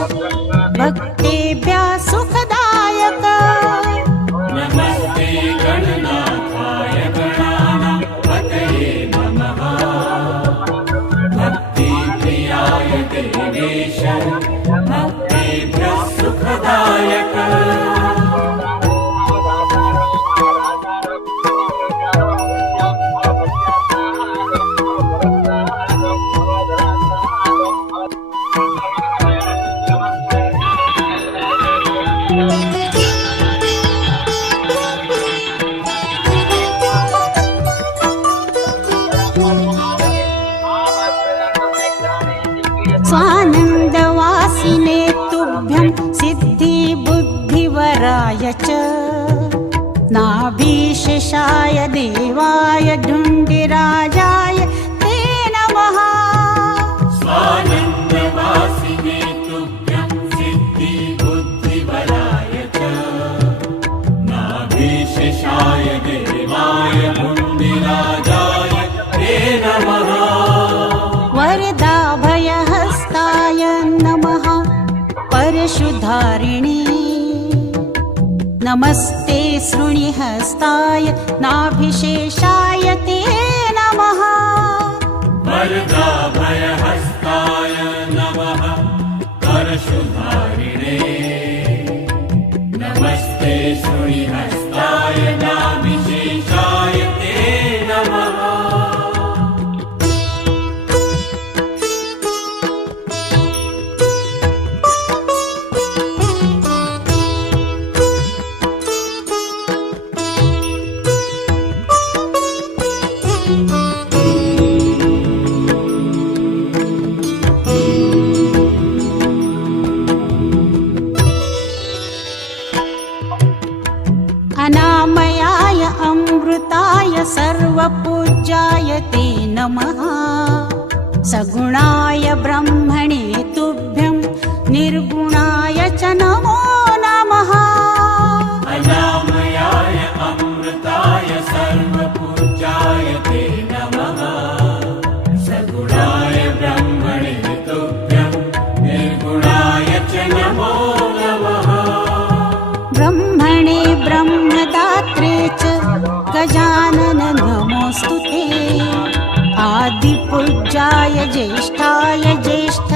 भक्तेभ्यः सुखदायक नमस्ते गणनाथाय गणानां पतये नमः भक्तिप्रियाय देवेश भक्तेभ्यः सुखदायक स्वानन्दवासिने तुभ्यं सिद्धिबुद्धिवराय च नाभीशेषाय देवाय ढुण्डिराजाय ते नमः स्वानन्दवासिने तुभ्यं सिद्धिबुद्धिवराय च नाभीशेषाय देवाय ढुण्डिराजाय ते नमः वरदाभयहस्ताय नमः परशुधारिणी नमस्ते शृणिहस्ताय नाभिशेषाय ते नमः वरदाभयहस्ताय नमः परशुधारिणे नमस्ते शृणिहस्ताय नाभिशेषाय ते नमः अनामयाय अमृताय सर्वपूज्याय ते नमः सगुणाय ब्रह्मणे तुभ्यं निर्गुणाय च नमो नमः अनामयाय अमृताय सर्वपूज्याय ते नमः सगुणाय ब्रह्मणे तुभ्यं निर्गुणाय च नमो नमः ब्रह्मणे ब्रह्मदात्रे च गजानन नमोऽस्तु ते आदिपूज्याय ज्येष्ठाय ज्येष्ठ